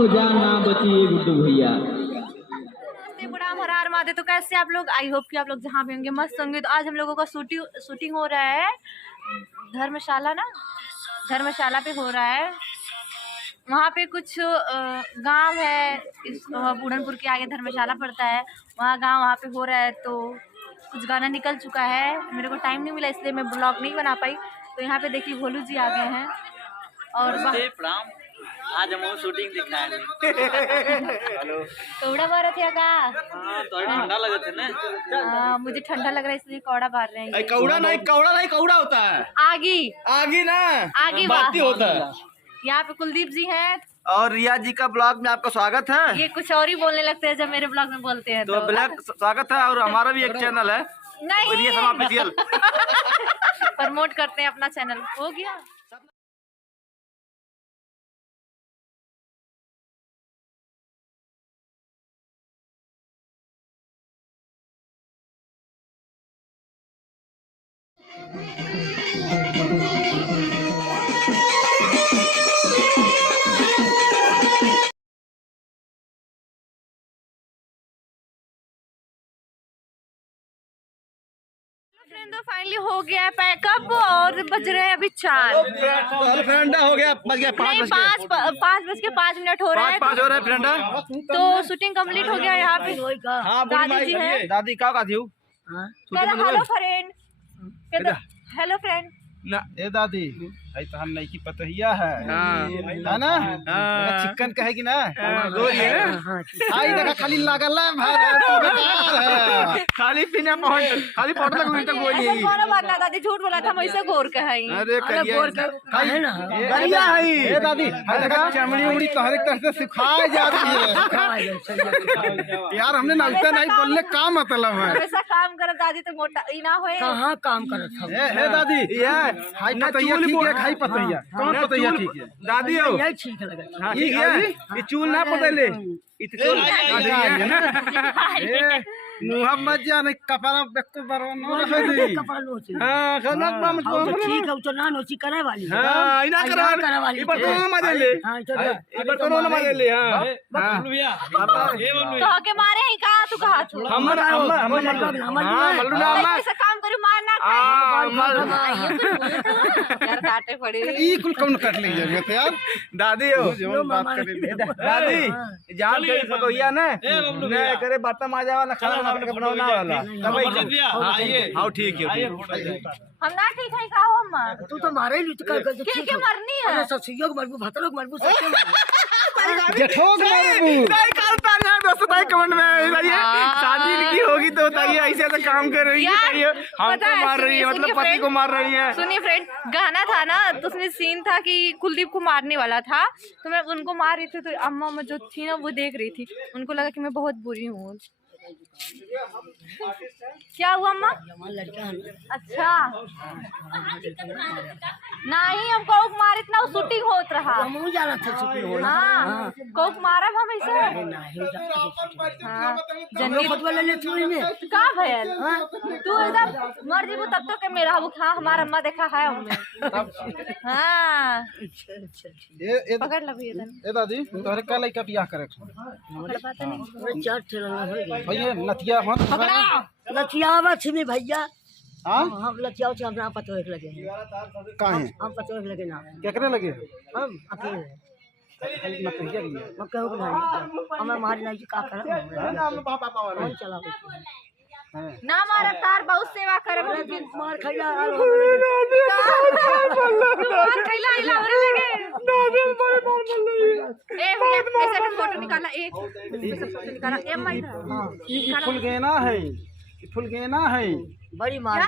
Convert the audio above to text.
अब जान ना बची ये गुड्डू भैया। बड़ा हरार माते। तो कैसे आप लोग, आई होप कि आप लोग जहाँ भी होंगे मस्त होंगे। तो आज हम लोगों का शूटिंग हो रहा है धर्मशाला ना, धर्मशाला पे हो रहा है। वहाँ पे कुछ गांव है, इस पूरनपुर के आगे धर्मशाला पड़ता है, वहाँ गांव, वहाँ पे हो रहा है। तो कुछ गाना निकल चुका है, मेरे को टाइम नहीं मिला इसलिए मैं ब्लॉग नहीं बना पाई। तो यहाँ पे देखिए भोलू जी आ गए हैं और आज हम शूटिंग दिखाएंगे। हेलो कौड़ा मारा थे का? तो ठंडा लगा थे ना। मुझे ठंडा लग रहा है इसलिए कौड़ा मार रहे हैं। कौड़ा नहीं कौड़ा होता है। आगी आगी ना, आगी बाती होता है। यहाँ पे कुलदीप जी हैं और रिया जी का ब्लॉग में आपका स्वागत है। ये कुछ और ही बोलने लगते हैं जब मेरे ब्लॉग में बोलते हैं तो ब्लॉग स्वागत है। और हमारा भी एक चैनल है, नहीं ऑफिशियल, प्रमोट करते हैं अपना चैनल। हो गया। तो फाइनली हो गया है पैकअप और बज रहे हैं अभी 4। फ्रेंड हो गया, बज गया 5:05 हो रहा है। 5 हो रहा है फ्रेंड। तो शूटिंग कंप्लीट हो गया यहाँ पे। दादी जी है, दादी का थी हेलो फ्रेंड, हेलो फ्रेंड ना। ए दादी भाई तो हम नहीं की पतहिया है ना, चिकन कहेगी ना, आई देखा खाली लागल खाली पीना खाली पॉट तक तक बोली। कौन बात ना दादी, झूठ बोला था, हम ऐसे गोर कहाई। अरे है ना करिया है ए दादी, देखा चमड़ी उमड़ी तोहरे तरह से सिखाए जा रही है यार। हमने नाश्ता नहीं बोलने का मतलब है, ऐसा काम करो दादी तो मोटा ही ना होए। कहाँ काम करत हम? ए दादी ये हाई पतैया ठीक है, खाई पतैया कौन पतैया ठीक है दादी हो? यही ठीक लगा। हाँ ठीक है, ये चूल ना पतले मुँह मत जाने कपाला व्यक्ति बरवन रखे दी। हां खाना मत को ठीक है, तो ना नोची करे वाली। हां इना करे वाली, ये बर्तन में मत ले। हां ये बर्तन में मत ले। हां बोलू भैया तो के मारे ही का तू कहा छोड़ हम मल्लू ना ऐसा काम करू मारना यार काटे पड़े। ई कुल कौन काट ले जाए तो यार दादी हो बात करे दादी जान के पतोहिया ना ने करे बर्तन मा जावा ना खाना बनाना वाला तब आइए। हां ठीक है, हम ना ठीक है का हम तू तो मारे ही के मरनी है। ससुयोग मरबू भतरोग मरबू सब जेठोग मरबू नहीं करता है दोस्तों। भाई कमेंट में बताइए शादी की होगी तो बताइए ऐसे ऐसे काम कर रही है, हमको मार रही है, मतलब पति को मार रही है। सुनिए फ्रेंड, गाना था ना तो उसमें सीन था कि कुलदीप को मारने वाला था, तो मैं उनको मार रही थी। तो अम्मा जो थी ना वो देख रही थी, उनको लगा कि मैं बहुत बुरी हूँ। क्या हुआ अम्मा? लड़का अच्छा नहीं, हम कोक मार इतना शूटिंग होत रहा। हम जाना था छुट्टी हो। हाँ कोक मारा हम ऐसे। जन्नी फटवा ले तू में का भयल तू एकदम मर जीबू तब तो के मेरा वो खा हमारा अम्मा देखा है हमें। हाँ ए पकड़ लगी ए दादी तोरे का लइका बियाह करे पता नहीं। चार ठेला भैया नथिया मत पकड़ा लथियावा छिमी भैया। हां हम लथियाव से अपना पतो एक लगे काहे हम पतो एक लगे ना केकरे लगे हम अकेले नथिया लिया मैं कहूं भाई हमें मारी नहीं का कर नाम पापा पावर कौन चला ना मारा तार बहुत सेवा करे मार खैला मार खैला इला और लगे ए भैया ऐसे का फोटो निकाला, एक फोटो निकाला। ए माई ई फुल गेना है, फुल गेना है बड़ी मार।